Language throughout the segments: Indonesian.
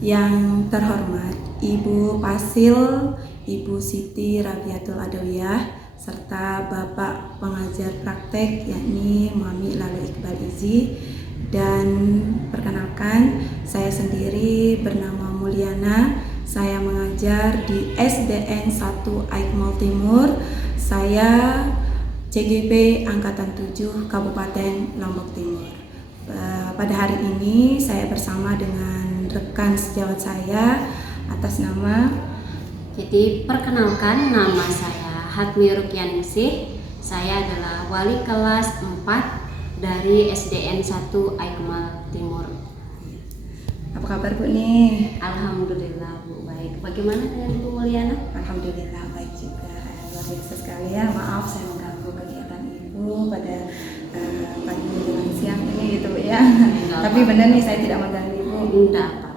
Yang terhormat Ibu Pasil, Ibu Siti Rabiatul Adawiyah, serta Bapak pengajar praktek yakni Mami Lalu Iqbal Izi. Dan perkenalkan, saya sendiri bernama Mulyana. Saya mengajar di SDN 1 Aikmal Timur. Saya CGP Angkatan 7 Kabupaten Lombok Timur. Pada hari ini saya bersama dengan rekan sejawat saya atas nama. Jadi perkenalkan, nama saya Hatmi Rukyaningsih. Saya adalah wali kelas 4 dari SDN 1 Aikmal Timur. Apa kabar Bu nih? Alhamdulillah Bu, baik. Bagaimana dengan Bu Mulyana? Alhamdulillah baik juga. Luar biasa sekali ya. Maaf saya mengganggu kegiatan Ibu pada pagi menjelang siang ini gitu ya. Tapi benar nih saya tidak mengganggu Ibu. Tidak apa-apa.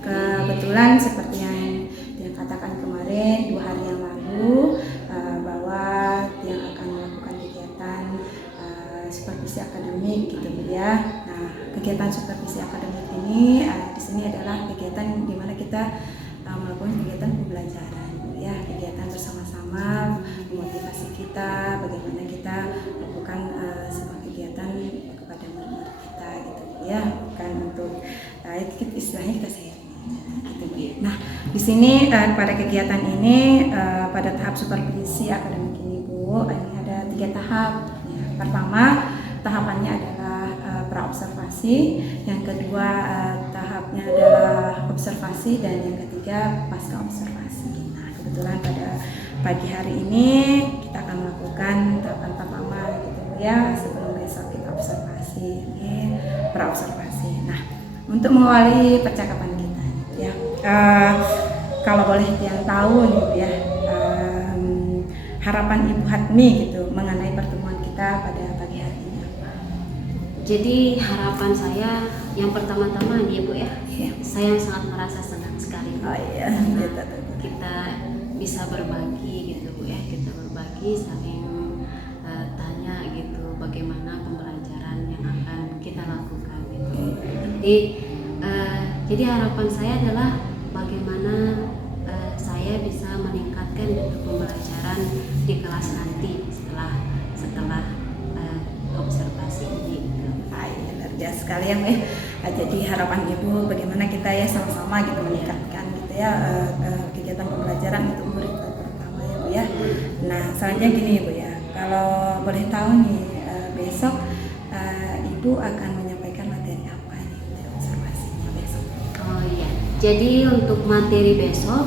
Kebetulan seperti yang dia katakan kemarin 2 hari yang lalu bahwa dia akan melakukan kegiatan supervisi akademik gitu ya. Nah, kegiatan supervisi akademik ini di sini adalah kegiatan di mana kita melakukan kegiatan pembelajaran ya, kegiatan bersama-sama memotivasi kita bagaimana kita melakukan sebuah kegiatan kepada murid-murid kita gitu ya, kan untuk istilahnya kita sharing gitu. Nah, di sini pada kegiatan ini pada tahap supervisi akademik ini Bu, ini ada 3 tahap. Ya, pertama tahapannya adalah praobservasi, yang kedua tahapnya adalah observasi, dan yang ketiga pasca observasi. Nah, kebetulan pada pagi hari ini kita akan melakukan tahapan pertama gitu ya, sebelum besok kita observasi, ini praobservasi. Nah, untuk mengawali percakapan kita ya, kalau boleh yang tahu nih ya, harapan Ibu Hatmi gitu mengenai pertemuan kita pada pagi hari ini apa? Jadi harapan saya yang pertama-tama nih Bu ya, Ya. saya sangat merasa senang sekali. Oh iya, Karena kita bisa berbagi gitu Bu ya, kita berbagi saling tanya gitu bagaimana pembelajaran yang akan kita lakukan gitu. Jadi harapan saya adalah bagaimana saya bisa meningkatkan gitu pembelajaran di kelas nanti setelah observasi ini. Luar biasa sekali ya, jadi harapan Ibu bagaimana kita ya sama-sama gitu meningkatkan gitu ya kegiatan pembelajaran untuk murid pertama ya Bu ya. Nah, selanjutnya gini Bu ya, kalau boleh tahu nih besok Ibu akan menyampaikan materi apa nih untuk observasinya besok? Oh iya, jadi untuk materi besok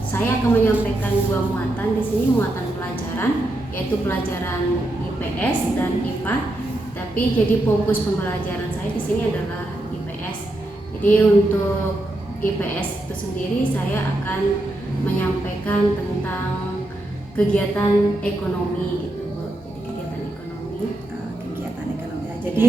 saya akan menyampaikan 2 muatan di sini, muatan pelajaran yaitu pelajaran IPS dan IPA. Tapi jadi fokus pembelajaran saya di sini adalah IPS. Jadi untuk IPS itu sendiri saya akan menyampaikan tentang kegiatan ekonomi gitu Bu. Jadi kegiatan ekonomi. Kegiatan ekonomi. Jadi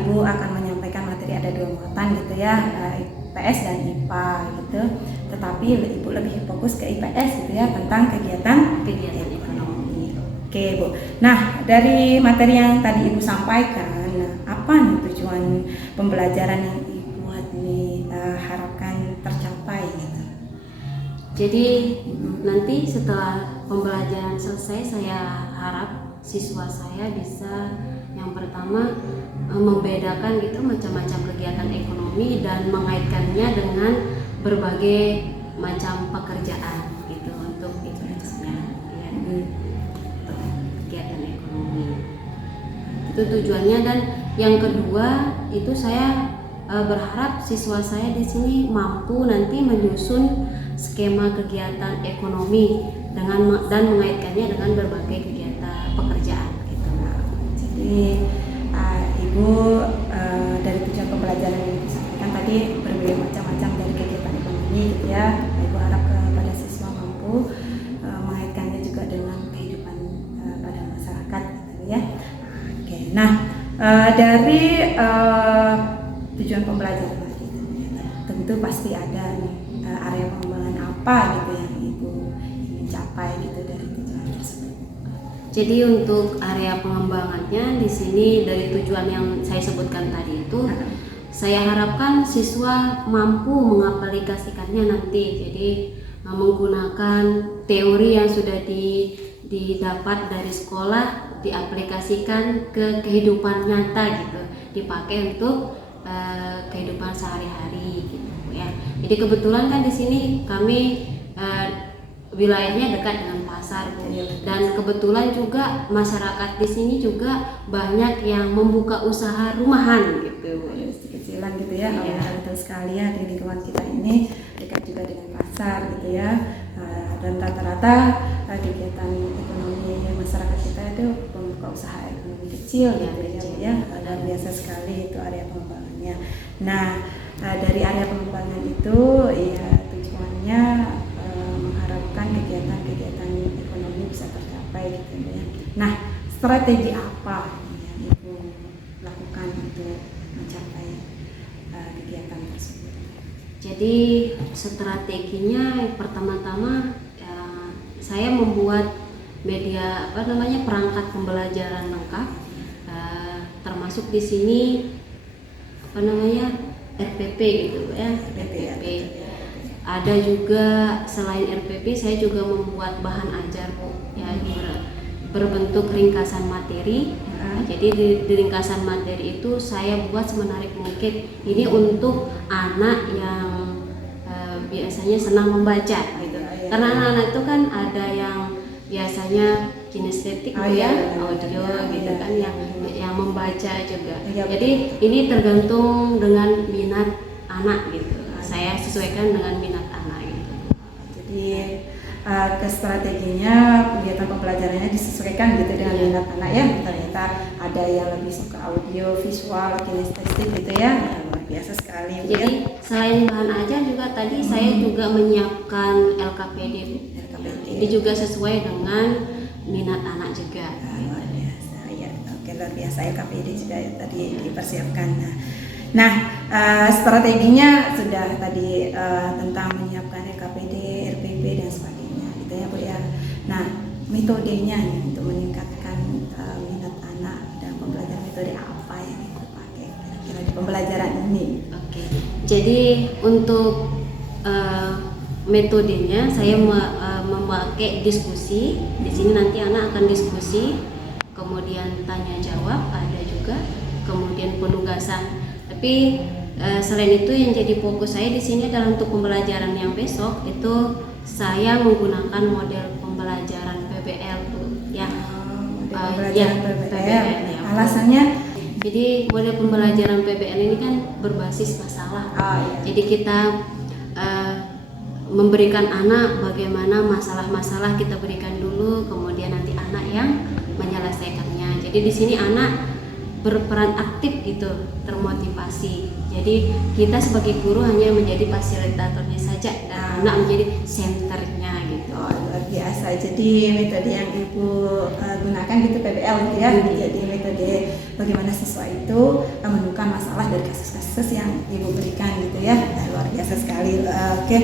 Ibu akan menyampaikan materi ada 2 muatan gitu ya, IPS dan IPA gitu. Tetapi Ibu lebih fokus ke IPS gitu ya, tentang kegiatan ekonomi. Oke Bu. Nah, dari materi yang tadi Ibu sampaikan, apa nih tujuan pembelajaran yang Ibu harapkan tercapai gitu? Jadi nanti setelah pembelajaran selesai, saya harap siswa saya bisa yang pertama membedakan gitu macam-macam kegiatan ekonomi dan mengaitkannya dengan berbagai macam pekerjaan gitu untuk IPS-nya ya. Kegiatan ekonomi itu tujuannya. Dan yang kedua itu saya berharap siswa saya di sini mampu nanti menyusun skema kegiatan ekonomi dan mengaitkannya dengan berbagai kegiatan pekerjaan gitu. Jadi Ibu dari tujuan pembelajaran yang disampaikan tadi berbagai macam-macam dari kegiatan ekonomi gitu ya. Ibu harap kepada siswa mampu mengaitkannya juga dengan kehidupan pada masyarakat gitu ya. Oke. Nah, dari tujuan pembelajaran tadi tentu pasti ada nih area pengembangan apa gitu yang Ibu ingin capai gitu dari tujuan tersebut. Jadi untuk area pengembangannya di sini dari tujuan yang saya sebutkan tadi itu saya harapkan siswa mampu mengaplikasikannya nanti. Jadi menggunakan teori yang sudah didapat dari sekolah, diaplikasikan ke kehidupan nyata gitu, dipakai untuk kehidupan sehari-hari gitu ya. Jadi kebetulan kan di sini kami wilayahnya dekat dengan pasar Bu. Dan kebetulan juga masyarakat di sini juga banyak yang membuka usaha rumahan gitu Bu. Kecilan gitu ya, betul sekali ya, di lingkungan kita ini dekat juga dengan pasar gitu ya. Dan rata-rata kegiatan ekonomi masyarakat kita itu membuka usaha ekonomi kecil gitu ya. Dan biasa sekali itu area pengembangannya. Nah, dari area pengembangan itu ya tujuannya mengharapkan kegiatan-kegiatan ekonomi bisa tercapai gitu ya. Nah, strategi apa yang Ibu lakukan untuk mencapai kegiatan tersebut? Jadi strateginya pertama-tama saya membuat media perangkat pembelajaran lengkap, termasuk di sini RPP gitu ya, RPP. Ada juga selain RPP saya juga membuat bahan ajar Bu ya, berbentuk ringkasan materi. Jadi di ringkasan materi itu saya buat semenarik mungkin. Ini untuk anak yang biasanya senang membaca gitu. Karena anak-anak itu kan ada yang biasanya kinestetik audio gitu kan, yang membaca juga. Jadi ini tergantung dengan minat anak gitu. Saya sesuaikan dengan minat anak gitu. Jadi ke strateginya kegiatan pembelajarannya disesuaikan gitu dengan minat anak ya. Ternyata ada yang lebih suka audio, visual, kinestetik gitu ya. Luar biasa sekali. Jadi selain bahan ajar juga tadi saya juga menyiapkan LKPD. Ini juga sesuai dengan minat anak juga. Luar biasa ya. Oke, luar biasa LKPD juga ya, tadi dipersiapkan. Nah, strateginya sudah tadi tentang menyiapkan LKPD, RPP dan sebagainya gitu ya Bu ya. Nah, metodenya nih untuk meningkatkan minat anak dan pembelajaran, metode apa yang Ibu pakai kira-kira di pembelajaran ini? Oke. Jadi untuk metodenya saya memakai diskusi. Di sini nanti anak akan diskusi, kemudian tanya jawab ada juga, kemudian penugasan. Tapi selain itu yang jadi fokus saya di sini adalah untuk pembelajaran yang besok itu saya menggunakan model pembelajaran PBL Bu ya. PBL. Alasannya? Jadi model pembelajaran PBL ini kan berbasis masalah. Jadi kita memberikan anak bagaimana masalah-masalah kita berikan dulu, kemudian nanti anak yang menyelesaikannya. Jadi di sini anak berperan aktif gitu, termotivasi. Jadi kita sebagai guru hanya menjadi fasilitatornya saja dan anak menjadi senternya gitu. Luar biasa. Jadi metode yang Ibu gunakan gitu PBL gitu ya. Jadi metode bagaimana siswa itu menemukan masalah dari kasus-kasus yang Ibu berikan gitu ya. Luar biasa sekali. Oke.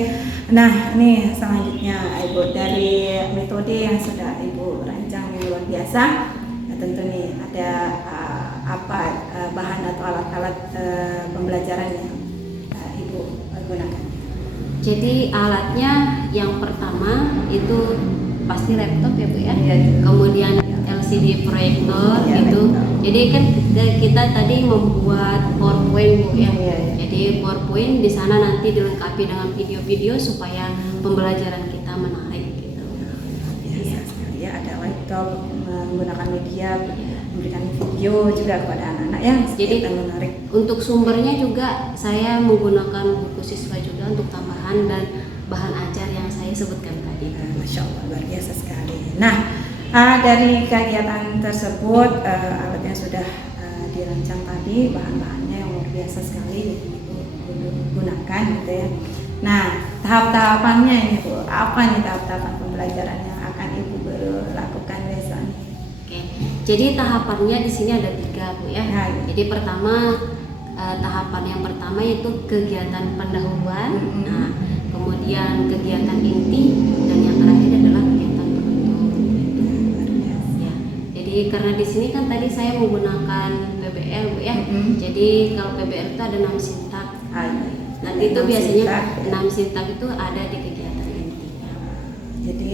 Nah, ini selanjutnya Ibu, dari metode yang sudah Ibu rancang yang luar biasa, tentu nih ada bahan atau alat-alat pembelajaran yang Ibu gunakan. Jadi alatnya yang pertama itu pasti laptop ya Bu ya. Kemudian LCD proyektor gitu. Jadi kan kita tadi membuat PowerPoint Bu ya. Jadi PowerPoint di sana nanti dilengkapi dengan video-video supaya pembelajaran kita menarik gitu. Biasa sekali ya, ada laptop menggunakan media, memberikan video juga kepada anak-anak ya. Jadi menarik. Untuk sumbernya juga saya menggunakan buku siswa juga untuk tambahan dan bahan ajar yang saya sebutkan tadi. Masya Allah, luar biasa sekali. Nah, dari kegiatan tersebut alatnya sudah dirancang tadi, bahan-bahannya yang luar biasa sekali gunakan gitu ya. Nah, tahap-tahapannya ini Bu, apa nih tahap-tahapan pembelajaran yang akan Ibu lakukan besok? Jadi tahapannya di sini ada 3 Bu ya. Jadi pertama tahapan yang pertama itu kegiatan pendahuluan, nah kemudian kegiatan inti dan yang terakhir adalah kegiatan penutup. Ya. Jadi Jadi karena di sini kan tadi saya menggunakan PBL Bu ya. Jadi kalau PBL itu ada 6 sintak. Nanti itu biasanya 6 sintak itu ada di kegiatan inti. Jadi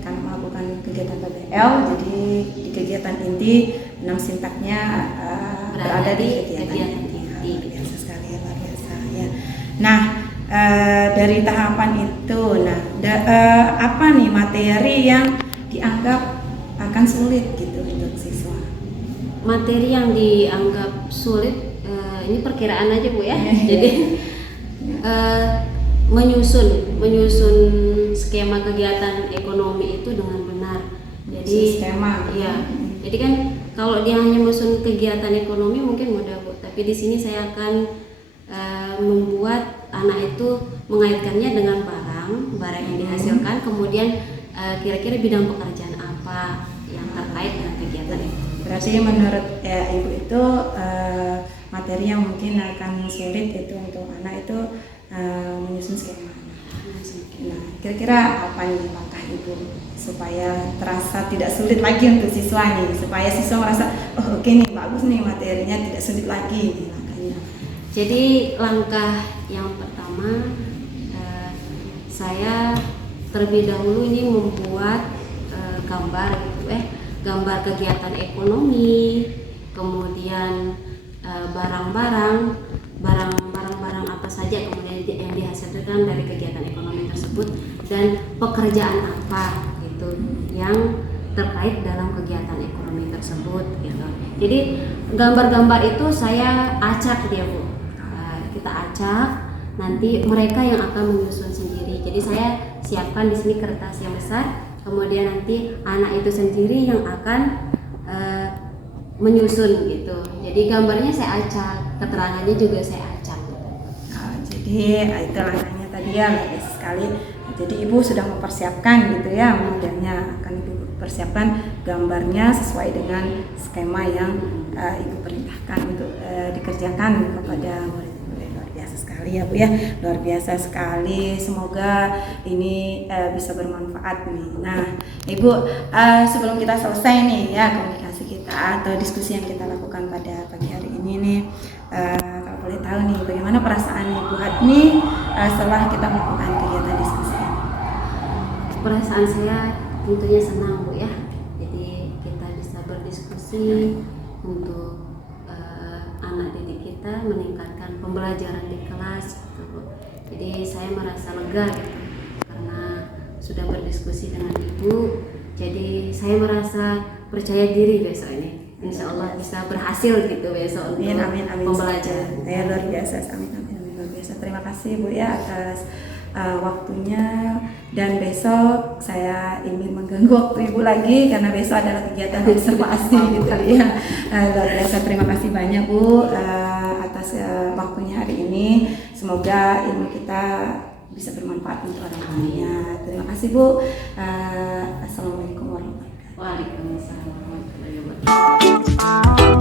kan melakukan kegiatan PBL, jadi di kegiatan inti 6 sintaknya berada di kegiatan inti. Luar biasa sekali ya, luar biasa ya. Nah, dari tahapan itu, apa nih materi yang dianggap akan sulit gitu untuk siswa? Materi yang dianggap sulit, ini perkiraan aja Bu ya. Jadi menyusun skema kegiatan ekonomi itu dengan benar. Jadi skema. Iya. Jadi kan kalau dia hanya menyusun kegiatan ekonomi mungkin mudah Bu, tapi di sini saya akan membuat anak itu mengaitkannya dengan barang yang dihasilkan, kemudian kira-kira bidang pekerjaan apa yang terkait dengan kegiatan itu. Berarti menurut Ibu itu materi yang mungkin akan sulit itu untuk anak itu menyusun skema. Nah, kira-kira apa nih langkah Ibu supaya terasa tidak sulit lagi untuk siswa nih, supaya siswa merasa oh oke nih bagus nih materinya, tidak sulit lagi nih langkahnya. Jadi langkah yang pertama saya terlebih dahulu ini membuat gambar gitu gambar kegiatan ekonomi, kemudian barang-barang apa saja kemudian yang dihasilkan dari kegiatan ekonomi tersebut dan pekerjaan apa gitu yang terkait dalam kegiatan ekonomi tersebut gitu. Jadi gambar-gambar itu saya acak dia Bu. Kita acak, nanti mereka yang akan menyusun sendiri. Jadi saya siapkan di sini kertas yang besar, kemudian nanti anak itu sendiri yang akan menyusun gitu. Jadi gambarnya saya acak, keterangannya juga saya acak. Jadi itu langkahnya tadi ya, bagus sekali. Jadi Ibu sudah mempersiapkan gitu ya modelnya, akan Ibu persiapkan gambarnya sesuai dengan skema yang Ibu perintahkan untuk dikerjakan kepada murid. Luar biasa sekali ya Bu ya, luar biasa sekali. Semoga ini bisa bermanfaat nih. Nah Ibu, sebelum kita selesai nih ya komunikasi kita atau diskusi yang kita lakukan pada pagi hari ini nih, kalau boleh tahu nih bagaimana perasaan Ibu Hadni setelah kita melakukan kegiatan diskusi ini? Perasaan saya tentunya senang Bu ya. Jadi kita bisa berdiskusi untuk anak didik kita meningkatkan pembelajaran di kelas gitu Bu. Jadi saya merasa lega gitu karena sudah berdiskusi dengan Ibu. Jadi saya merasa percaya diri besok ini. Insya Allah bisa berhasil gitu besok untuk pembelajaran. Ya luar biasa, amin luar biasa. Terima kasih Bu ya atas waktunya, dan besok saya ingin mengganggu waktu Ibu lagi karena besok adalah kegiatan observasi gitu ya. Luar biasa, terima kasih banyak Bu atas waktunya hari ini. Semoga ilmu kita bisa bermanfaat untuk orang lainnya. Terima kasih Bu. Assalamualaikum warahmatullahi wabarakatuh. Waalaikumsalam warahmatullahi wabarakatuh.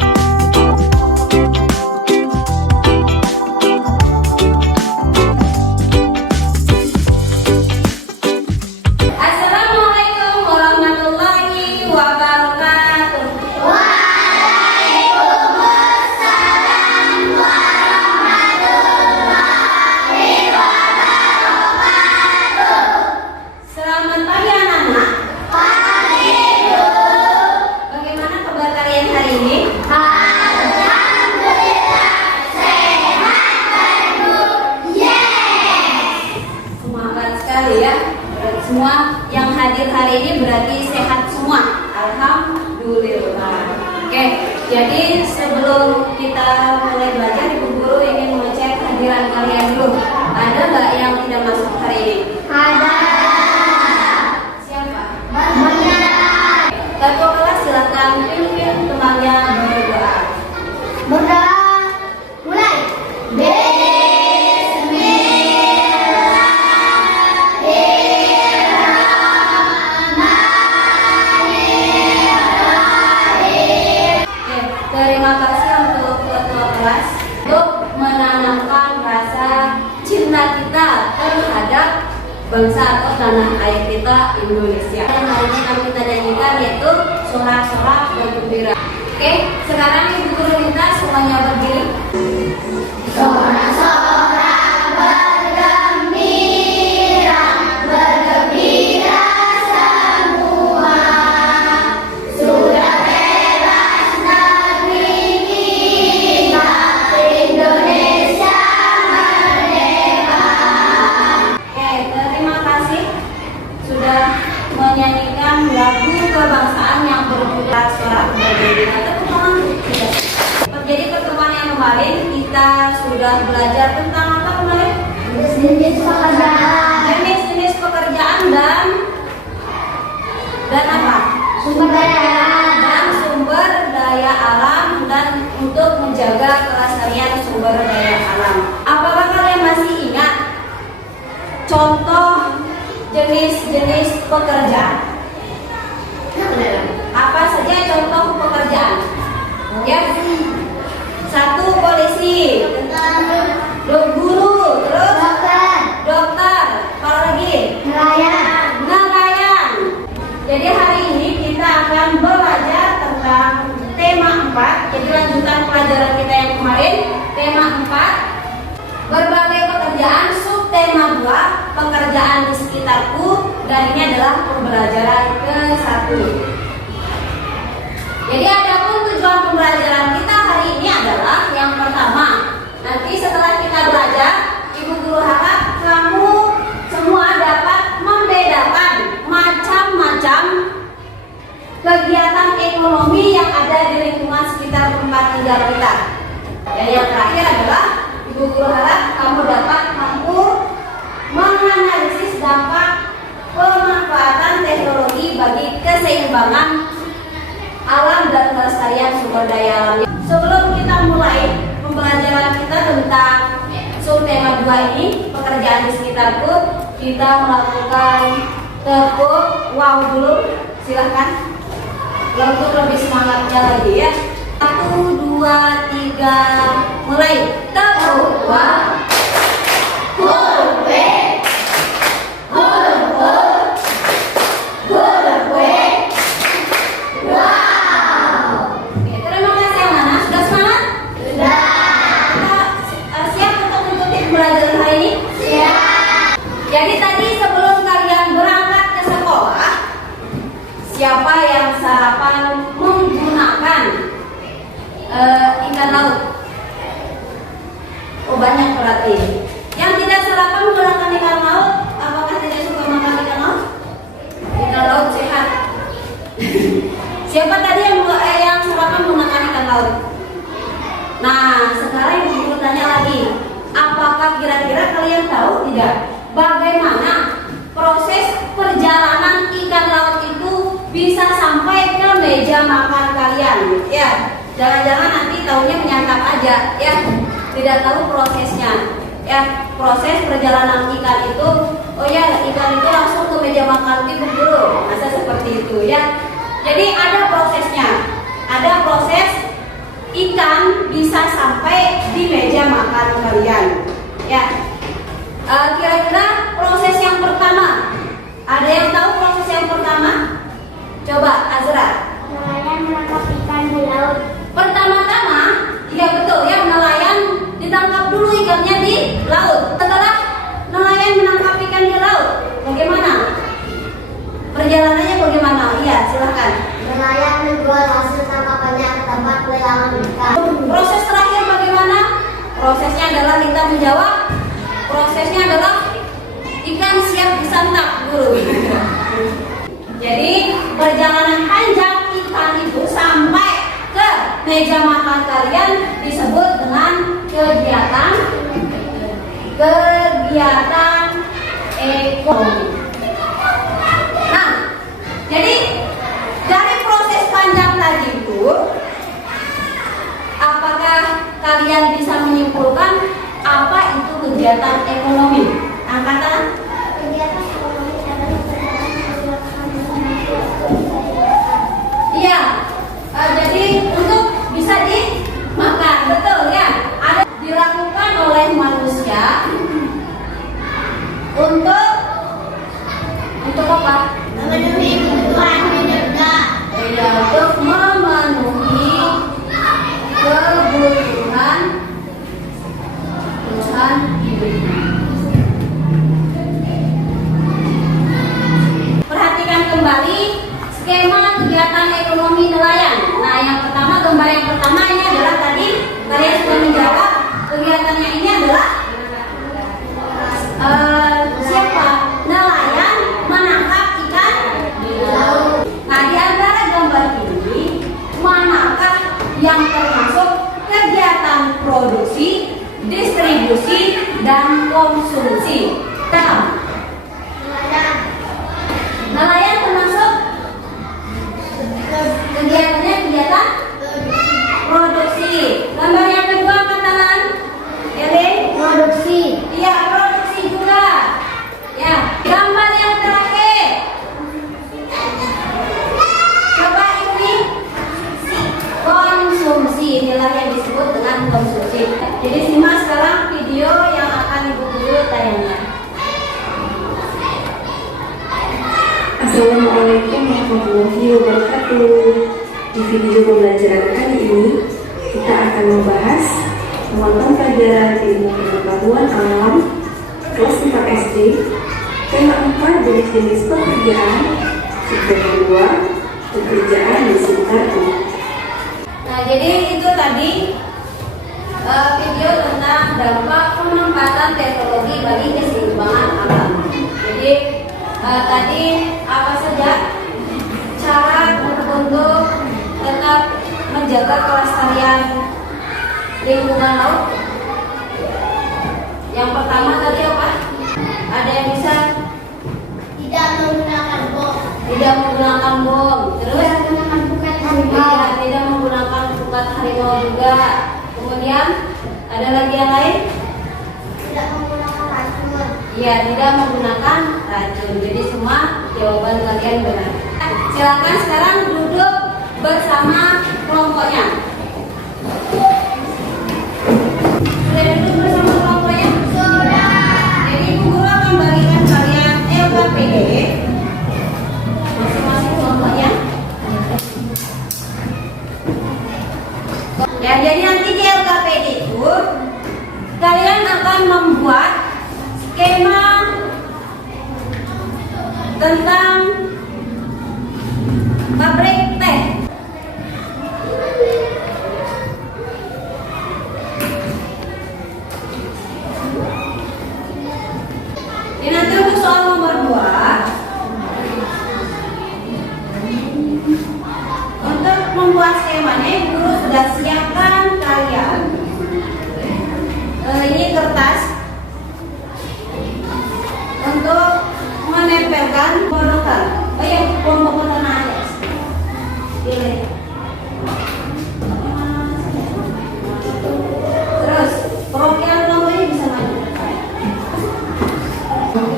Semua yang hadir hari ini berarti sehat semua. Alhamdulillah. Oke, jadi sebelum kita mulai belajar, Ibu Guru ingin mengecek kehadiran kalian dulu. Ada nggak yang tidak masuk hari ini? Ada. Siapa? Banyak. Ketua kelas silakan pimpin temannya berdoa. Berdoa. Mulai. Terima kasih untuk ketua kelas untuk menanamkan rasa cinta kita terhadap bangsa atau tanah air kita Indonesia. Yang hari ini kami kita nyanyikan yaitu sorak-sorak bergembira. Oke, sekarang ibu guru minta semuanya berdiri. Sorak-sorak bergembira, bergembira semua. Sudah bebas negeri kita, Indonesia merdeka. Oke, terima kasih sudah menyanyikan lagu kebangsaan yang berjudul Sorak Bergembira. Tepuk tangan. Jadi pertemuan yang kemarin kita sudah belajar tentang apa kemarin? Jenis pekerjaan, Jenis-jenis pekerjaan dan apa? sumber daya alam, Dan sumber daya alam dan untuk menjaga kelestarian sumber daya alam. Apakah kalian masih ingat contoh jenis-jenis pekerjaan? Apa saja contoh pekerjaan? Ya, satu polisi, guru, terus dokter, apa lagi? Nelayan. Jadi hari ini kita akan belajar tentang tema 4. Jadi lanjutan pelajaran kita yang kemarin, tema 4. Berbagai pekerjaan, subtema 2, pekerjaan di sekitarku, dan ini adalah pembelajaran ke-1. Jadi adapun tujuan pembelajaran kita hari ini adalah yang pertama. Nanti setelah kita belajar, ibu guru harap kamu semua dapat membedakan macam-macam kegiatan ekonomi yang ada di lingkungan sekitar tempat tinggal kita. Dan yang terakhir adalah ibu guru harap kamu dapat mampu menganalisis dampak pemanfaatan teknologi bagi keseimbangan alam dan kelestarian sumber daya alam. Sebelum kita mulai pembelajaran kita tentang subtema 2 ini, pekerjaan di sekitarku, kita melakukan tepuk wow dulu. Silahkan. Untuk lebih semangatnya lagi ya. 1, 2, 3, mulai. Tepuk wow. Jadi tadi sebelum kalian berangkat ke sekolah, siapa yang sarapan menggunakan ikan laut? Oh, banyak berarti. Yang tidak sarapan menggunakan ikan laut, apakah tidak suka makan ikan laut? Ikan laut sehat. Siapa tadi yang sarapan menggunakan ikan laut? Nah, sekarang ibu tanya lagi, apakah kira-kira kalian tahu tidak bagaimana proses perjalanan ikan laut itu bisa sampai ke meja makan kalian? Ya, jangan-jangan nanti taunya menyantap aja, ya, tidak tahu prosesnya. Ya, proses perjalanan ikan itu, oh ya, ikan itu langsung ke meja makan ibu guru, masa seperti itu ya? Jadi ada prosesnya, ada proses ikan bisa sampai di meja makan kalian. Ya, kira-kira proses yang pertama, ada yang tahu proses yang pertama? Coba Azra. Nelayan menangkap ikan di laut. Pertama-tama, iya betul ya, nelayan ditangkap dulu ikannya di laut. Setelah nelayan menangkap ikan di laut, bagaimana? Perjalanannya bagaimana? Iya, silahkan. Nelayan menjual hasil tangkapannya ke tempat pelelangan ikan. Proses terakhir bagaimana? Prosesnya adalah kita menjawab. Prosesnya adalah ikan siap disantap dulu. Jadi perjalanan panjang ikan itu sampai ke meja makan kalian disebut dengan kegiatan ekonomi. Nah, jadi dari proses panjang tadi itu, apakah kalian bisa menyimpulkan apa itu kegiatan ekonomi? Angkat tangan. Kegiatan ekonomi adalah Iya, jadi untuk bisa dimakan, betul ya. Ada dilakukan oleh manusia untuk apa? memenuhi kebutuhan hidupnya. Iya, konsumsi. Nelayan termasuk kegiatannya kegiatan produksi. Gambar yang kedua angkat tangan. Ya, Dek? Produksi. Iya, produksi juga. Ya, gambar yang terakhir. Coba ini konsumsi. Inilah yang disebut dengan konsumsi. Jadi simak sekarang video yang akan Ibu Guru tayangkan. Assalamualaikum warahmatullahi wabarakatuh. Di video pembelajaran kali ini kita akan membahas mata pelajaran ilmu pengetahuan alam kelas 4 SD, tema 4 jenis-jenis pekerjaan, subjek kedua pekerjaan di sekitarku. Nah, jadi itu tadi video tentang dampak pemanfaatan teknologi bagi keseimbangan alam. Jadi tadi apa saja cara untuk tetap menjaga kelestarian lingkungan laut? Yang pertama tadi apa? Ada yang bisa? Tidak menggunakan bom. Tidak menggunakan bom. Terus? Tidak menggunakan pukat harimau. Iya, tidak menggunakan pukat harimau juga. Kemudian ada lagi yang lain? Tidak menggunakan racun. Iya, tidak menggunakan racun. Jadi semua jawaban kalian benar. Silakan sekarang duduk bersama kelompoknya. Sudah duduk bersama kelompoknya? Sudah. Jadi Ibu Guru akan bagikan kalian LKPD masing-masing kelompoknya. Ya, jadi nanti di LKPD itu kalian akan membuat skema tentang pabrik teh. Ini nanti untuk soal nomor 2. Untuk membuat skemanya, Ibu Guru sudah siapkan kalian. Ini kertas untuk menempelkan pondokkan. Oh iya, kelompok tanah aja. Pilih. Terus perwakilan kelompoknya bisa maju.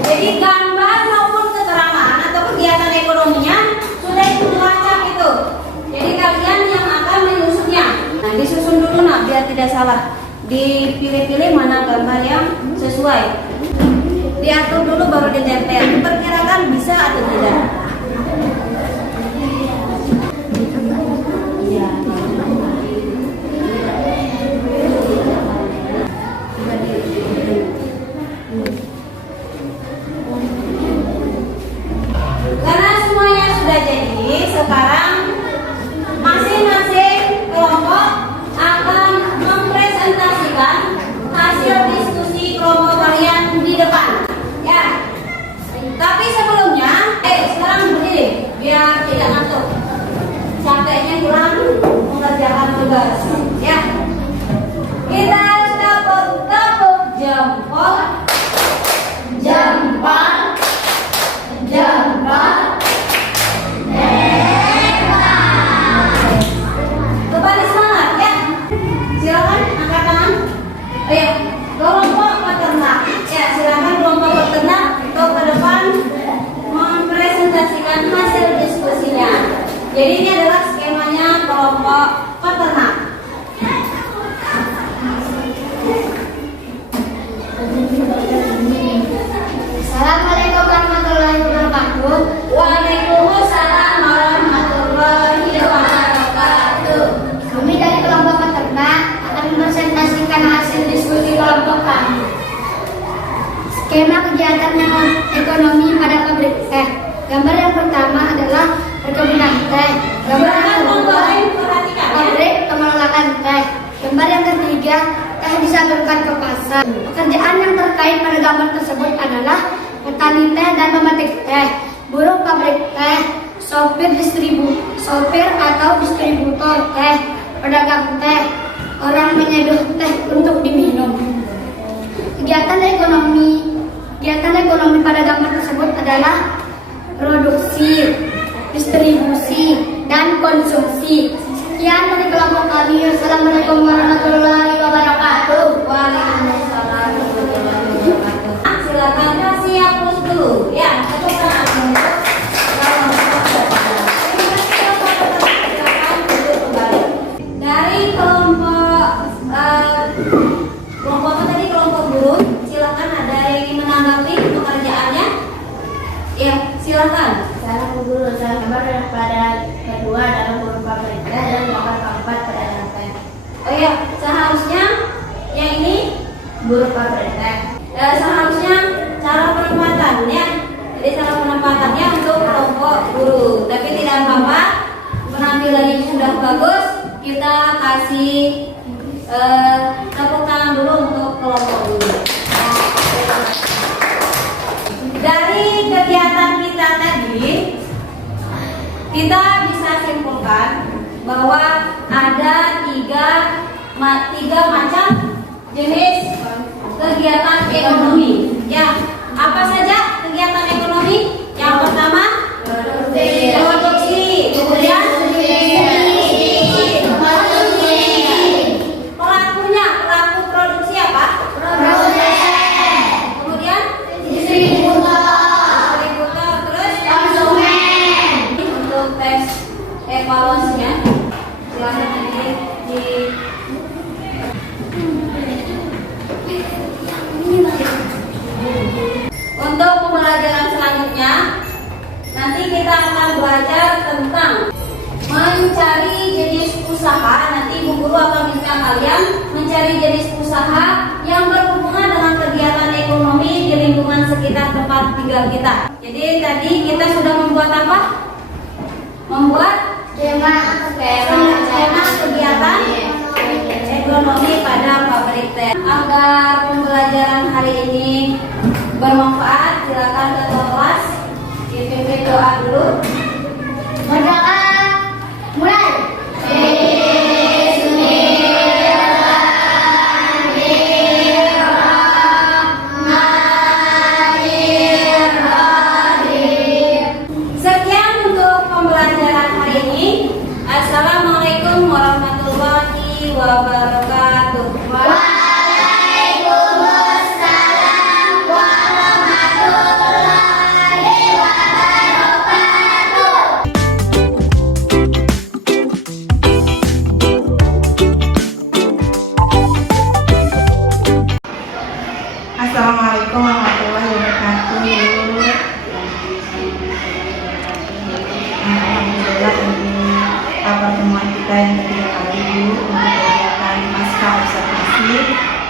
Jadi gambar maupun keterangan atau kegiatan ekonominya sudah Ibu lacak itu. Jadi kalian yang akan menyusunnya. Nah, disusun dulu nak biar tidak salah. Dipilih-pilih mana gambar yang sesuai. Diatur dulu baru ditempel. Diperkirakan bisa atau tidak. Karena semuanya sudah jadi, sekarang masing-masing kelompok akan mempresentasikan hasil diskusi kelompok kalian di depan. Ya. Tapi sebelumnya, sekarang berdiri biar tidak ngantuk. Capeknya hilang mengerjakan tugas. Ya. Kita tepuk jempol. Jempol. Jempol. Kembali semangat ya. Silakan angkat tangan. Ayo, kelompok peternak. Ya, silakan kelompok peternak untuk ke depan mempresentasikan hasil diskusinya. Jadi ini adalah skemanya kelompok peternak. Assalamualaikum warahmatullahi wabarakatuh. Waalaikumsalam warahmatullahi wabarakatuh. Kami dari kelompok peternak akan mempresentasikan hasil diskusi kelompok kami. Skema kegiatan ekonomi pada pabrik teh. Gambar yang pertama adalah perkebunan teh. Gambar yang kedua pabrik pengelolaan teh. Gambar yang ketiga teh disalurkan ke pasar. Pekerjaan yang terkait pada gambar tersebut adalah petani teh dan pemetik teh, buruh pabrik teh, sopir atau distributor teh, pedagang teh, orang menyeduh teh untuk diminum. Kegiatan ekonomi pada gambar tersebut adalah produksi, distribusi, dan konsumsi. Sekian dari kelompok kami. Assalamualaikum warahmatullahi wabarakatuh. Waalaikumsalam warahmatullahi wabarakatuh. Silakan kasih hapus dulu. Ya, tepuk tangan untuk dari kelompok apa tadi, kelompok guru, silakan ada yang ingin menanggapi pekerjaannya. Ya, silakan. Salam guru, salam kabar pada kedua dalam berupa perintah dan nomor keempat pada lantai. Oh ya, seharusnya yang ini Berupa perintah. seharusnya cara penempatannya. Jadi cara penempatannya untuk kelompok guru. Tapi tidak apa-apa, penampilannya sudah bagus. Kita kasih tepuk tangan dulu untuk kelompok guru. Dari kegiatan kita tadi, kita bisa simpulkan bahwa ada tiga macam jenis kegiatan ekonomi. Ya, apa saja kegiatan ekonomi? Yang pertama, produksi. Kemudian pelaku produksi apa? Kemudian distributor. Terus untuk tes evaluasinya, silakan di untuk pembelajaran selanjutnya, nanti kita akan belajar tentang mencari jenis usaha. Nanti Bu Guru akan minta kalian mencari jenis usaha yang berhubungan dengan kegiatan ekonomi di lingkungan sekitar tempat tinggal kita. Jadi tadi kita sudah membuat apa? Membuat skema kegiatan ekonomi pada pabrik teh. Agar pembelajaran hari ini bermanfaat, silakan ke kelas dipimpin doa dulu. Berdoa mulai. Sekian untuk pembelajaran hari ini. Assalamualaikum warahmatullahi wabarakatuh. Waalaikumsalam warahmatullahi wabarakatuh. Assalamualaikum warahmatullahi wabarakatuh. Alhamdulillah, ini pertemuan kita yang ketiga kali untuk kegiatan pasca observasi.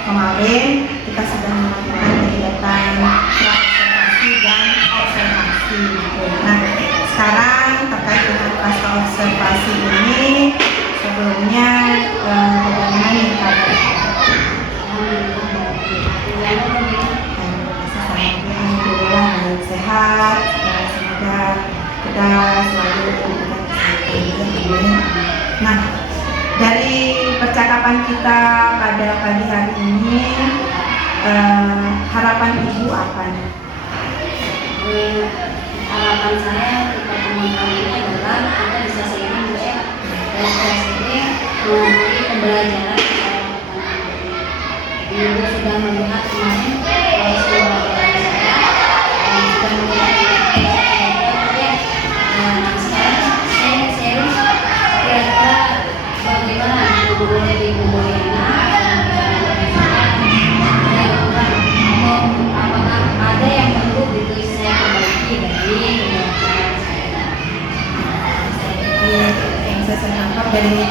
Kemarin kita sudah melakukan kegiatan pra-observasi dan observasi. Nah, sekarang terkait dengan pasca observasi ini, sebelumnya bagaimana nih kabar? Alhamdulillah baik, sehat. Semoga kita selalu diberikan kesehatan. Nah, dari percakapan kita pada pagi hari ini, harapan Ibu apa nih? Harapan saya kita temuan kali ini adalah kita bisa seiring ya, dan kelas ini mengikuti pembelajaran secara Ibu sudah melihat kemarin proses pembelajaran saya dan sudah melihat ya. Nah, sekarang saya sharing kira-kira bagaimana guru lebih mumpuni apakah ada yang perlu gitu saya perbaiki dari pembelajaran saya. Yang saya tangkap dari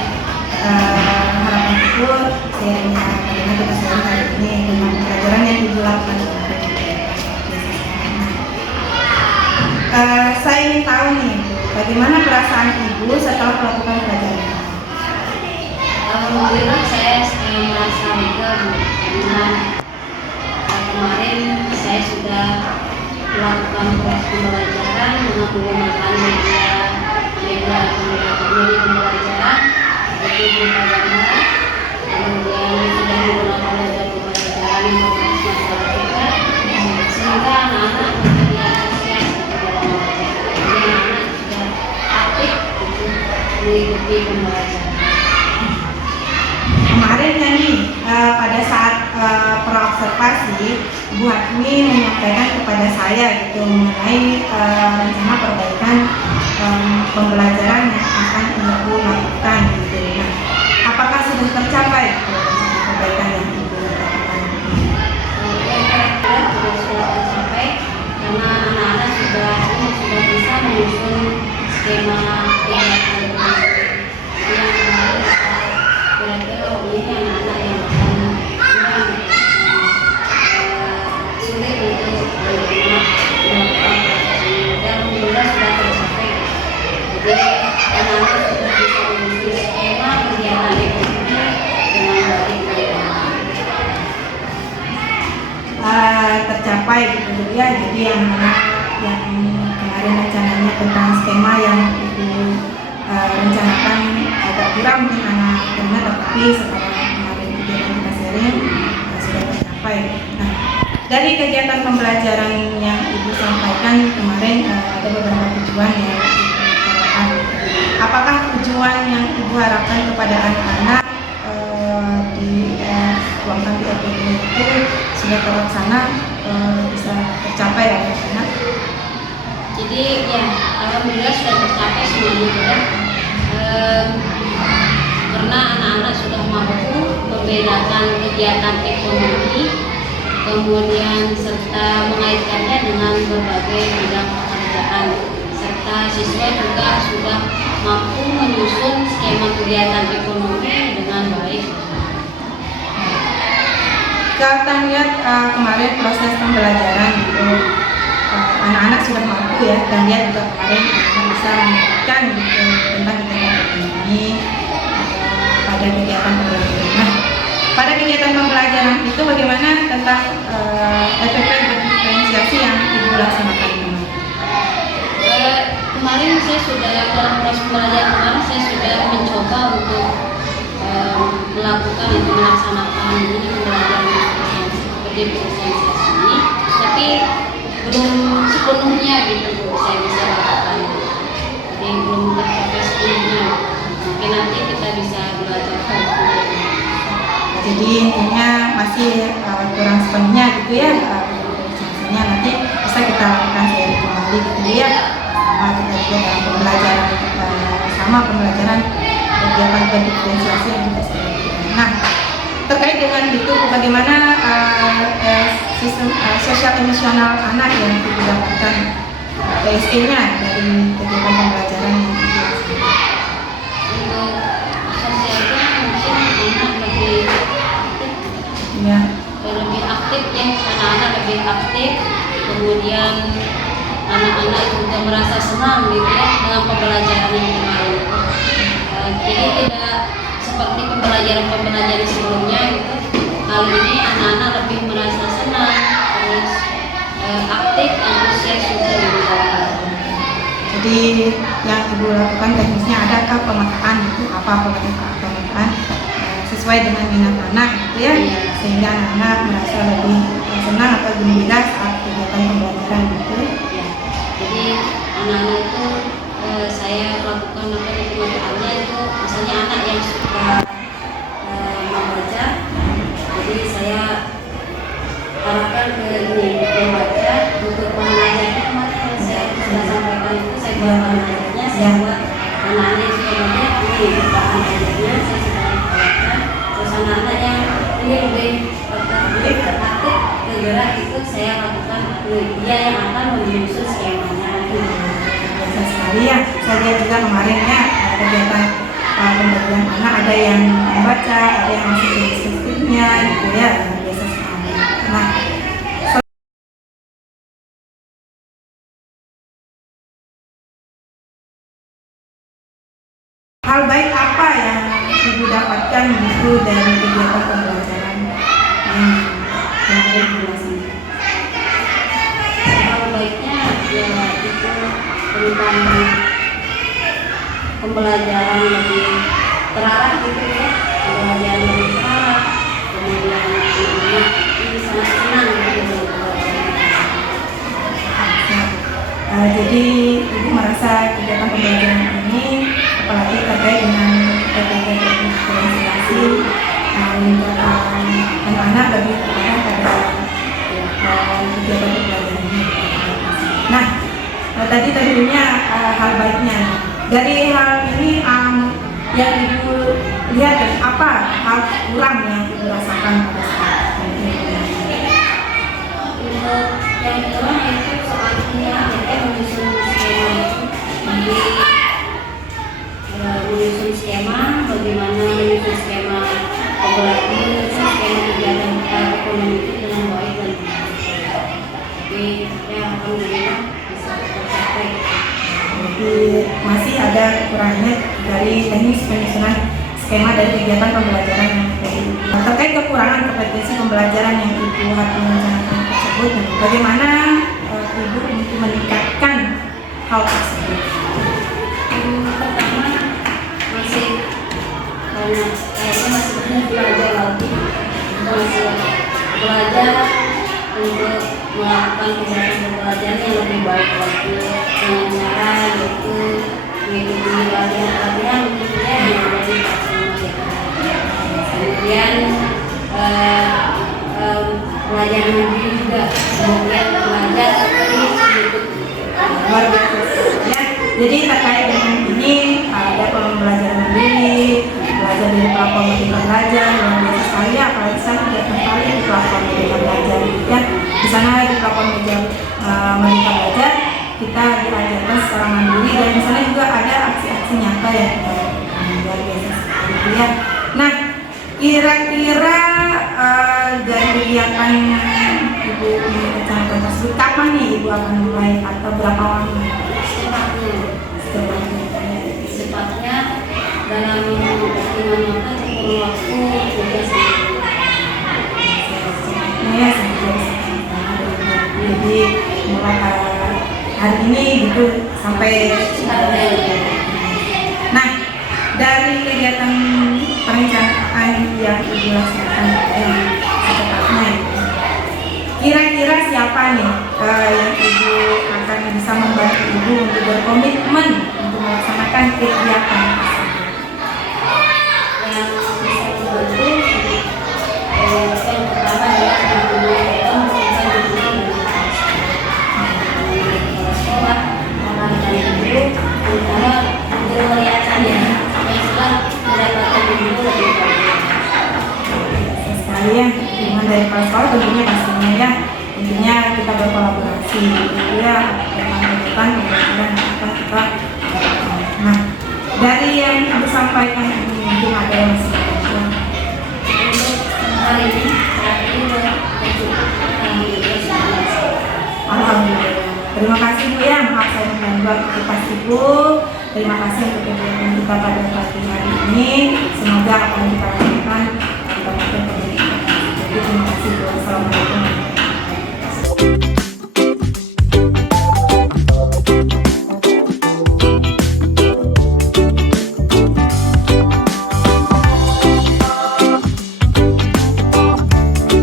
harapan Ibu, saya ingin bagaimana kita selalu hari ini dengan pelajaran yang Ibu lakukan kemarin. Saya ingin tahu nih, bagaimana perasaan Ibu setelah melakukan pelajaran? Alhamdulillah saya merasa lega karena kemarin saya sudah melakukan proses pembelajaran menggunakan media pembelajaran yaitu berupa gambar, kemudian sudah menggunakan media pembelajaran informasi di pembelajaran. Kemarin ya nih, pada saat praobservasi, Ibu Hatmi menyampaikan kepada saya gitu mengenai rencana perbaikan pembelajaran yang akan Ibu lakukan gitu. Nah, apakah sudah tercapai rencana perbaikan yang Ibu lakukan? Sudah tercapai karena anak-anak sudah bisa menyusun skema kegiatan yang kira-kira ini anak-anak yang sulit untuk melakukan dan sudah tercapai. Jadi anak-anak sudah bisa menyusun skema kegiatan ekonomi dengan baik. Tercapai gitu ya, jadi anak-anak yang kemarin rencananya tentang skema yang Ibu rencanakan agak kurang mungkin anak-anak, tetapi setelah kemarin kegiatan kita sharing sudah tercapai. Nah, dari kegiatan pembelajaran yang Ibu sampaikan kemarin ada beberapa tujuan yang Ibu harapkan. Apakah tujuan yang Ibu harapkan kepada anak-anak di ruang di LPD itu sudah terlaksana, bisa tercapai oleh anak? Jadi ya alhamdulillah sudah tercapai semuanya karena anak-anak sudah mampu membedakan kegiatan ekonomi kemudian serta mengaitkannya dengan berbagai bidang pekerjaan, serta siswa juga sudah mampu menyusun skema kegiatan ekonomi dengan baik. Kita lihat kemarin proses pembelajaran gitu, anak-anak sudah mampu ya, dan lihat juga kemarin anak bisa menerapkan gitu tentang kegiatan ekonomi pada kegiatan pembelajaran. Nah, pada kegiatan pembelajaran itu bagaimana tentang FPP berdiferensiasi yang Ibu laksanakan kemarin? Kemarin saya sudah dalam proses pembelajaran kemarin saya sudah mencoba untuk melakukan itu melaksanakan ini pembelajaran diferensiasi, tapi belum sepenuhnya gitu saya bisa lakukan. Jadi belum tercapai sepenuhnya. Mungkin nanti kita bisa belajar lagi. Jadi intinya masih kurang sepenuhnya gitu ya, diferensiasinya nanti bisa kita lakukan sharing kembali gitu ya, sama kita juga dalam pembelajaran pembelajaran kegiatan berdiferensiasi yang kita sharing. Nah, terkait dengan itu bagaimana sistem sosial emosional anak yang didapatkan PSE-nya dari kegiatan pembelajaran yang dilakukan? Untuk sosialnya mungkin anak lebih aktif ya, anak-anak lebih aktif, kemudian anak-anak juga merasa senang gitu ya dengan pembelajaran yang kemarin. Jadi tidak seperti pembelajaran sebelumnya gitu. Kali ini anak-anak lebih merasa senang, terus aktif, antusias juga gitu. Jadi yang Ibu lakukan teknisnya adakah pemetaan itu apa pemetaan sesuai dengan minat anak gitu ya, sehingga anak-anak merasa lebih senang atau gembira saat kegiatan pembelajaran gitu. Ya. Jadi anak-anak itu saya lakukan pemetaannya itu misalnya anak yang suka membaca, jadi saya arahkan ke ini membaca untuk bahan ajarnya kemarin yang saya sudah sampaikan itu saya buat bahan ajarnya, saya buat anak-anak yang suka baca ini bahan ajarnya saya sudah arahkan, terus anak-anak yang ini lebih aktif bergerak itu saya lakukan dia yang akan menyusun skemanya. Biasa sekali ya, saya lihat juga kemarin ya kegiatan pembelajaran anak ada yang membaca, ada yang masuk ke sistemnya gitu ya, biasa sekali. Nah, hal baik apa yang Ibu dapatkan gitu dari kegiatan pembelajaran yang kemarin dilaksanakan? Hal baiknya ya itu tentang pembelajaran lebih terarah gitu ya, pembelajaran lebih terarah, kemudian anak-anak ini sangat senang gitu Jadi Ibu merasa kegiatan pembelajaran ini apalagi terkait dengan diferensiasi anak-anak lebih kepada kegiatan pembelajaran ini. Nah, tadi tentunya hal baiknya. Dari hal ini yang Ibu lihat apa hal kurang yang Ibu rasakan pada saat ini? Yang kurang itu soalnya kita menyusun skema, jadi menyusun skema bagaimana menyusun skema kegiatan ekonomi itu dengan baik dan tapi ya alhamdulillah bisa tercapai. Jadi masih ada kekurangannya dari teknis penyusunan skema dari kegiatan pembelajaran yang terkait kekurangan kompetensi pembelajaran yang Ibu rencanakan tersebut. Bagaimana Ibu untuk meningkatkan hal tersebut? Pertama masih kayaknya masih banyak belajar lagi, masih belajar untuk melakukan kegiatan pembelajaran yang lebih baik lagi dengan cara yaitu mengikuti latihan tentunya yang lebih pasti. Kemudian belajar mandiri juga, kemudian belajar dari YouTube. Luar biasa. Ya, jadi terkait dengan ini ada pembelajaran mandiri, belajar dari platform Merdeka Belajar, luar biasa sekali ya. Apalagi saya tidak tertarik di platform Merdeka Belajar. Ya, di sana di platform Merdeka Belajar kita diajarkan secara mandiri dan di sana juga ada aksi-aksi nyata yang kita lakukan. Luar biasa sekali ya. Nah, kira-kira dari kegiatan Ibu ini kecamatan tersebut kapan nih Ibu akan mulai atau berapa lama? Secepatnya dalam perkiraan waktu juga Ya, jadi mulai hari ini gitu sampai nah, dari kegiatan perencanaan yang Ibu laksanakan yang secepatnya, kira-kira siapa nih yang Ibu akan bisa membantu Ibu untuk berkomitmen untuk melaksanakan kegiatan yang bisa membantu yang pertama adalah sekolah orang dari guru terutama guru melihatnya yang setelah mendapatkan guru lebih baik sekali ya, dengan dari kepala sekolah tentunya pastinya ya, intinya kita berkolaborasi ya dengan kegiatan pembelajaran yang akan kita lakukan. Nah, dari yang Ibu sampaikan ini mungkin ada yang masih kurang. hari ini Alhamdulillah. Terima kasih Bu ya, maaf saya mengganggu aktivitas Ibu. Terima kasih untuk kegiatan kita pada pagi hari ini. Semoga apa yang kita lakukan kita makin terjadi. Jadi terima kasih Bu. Assalamualaikum.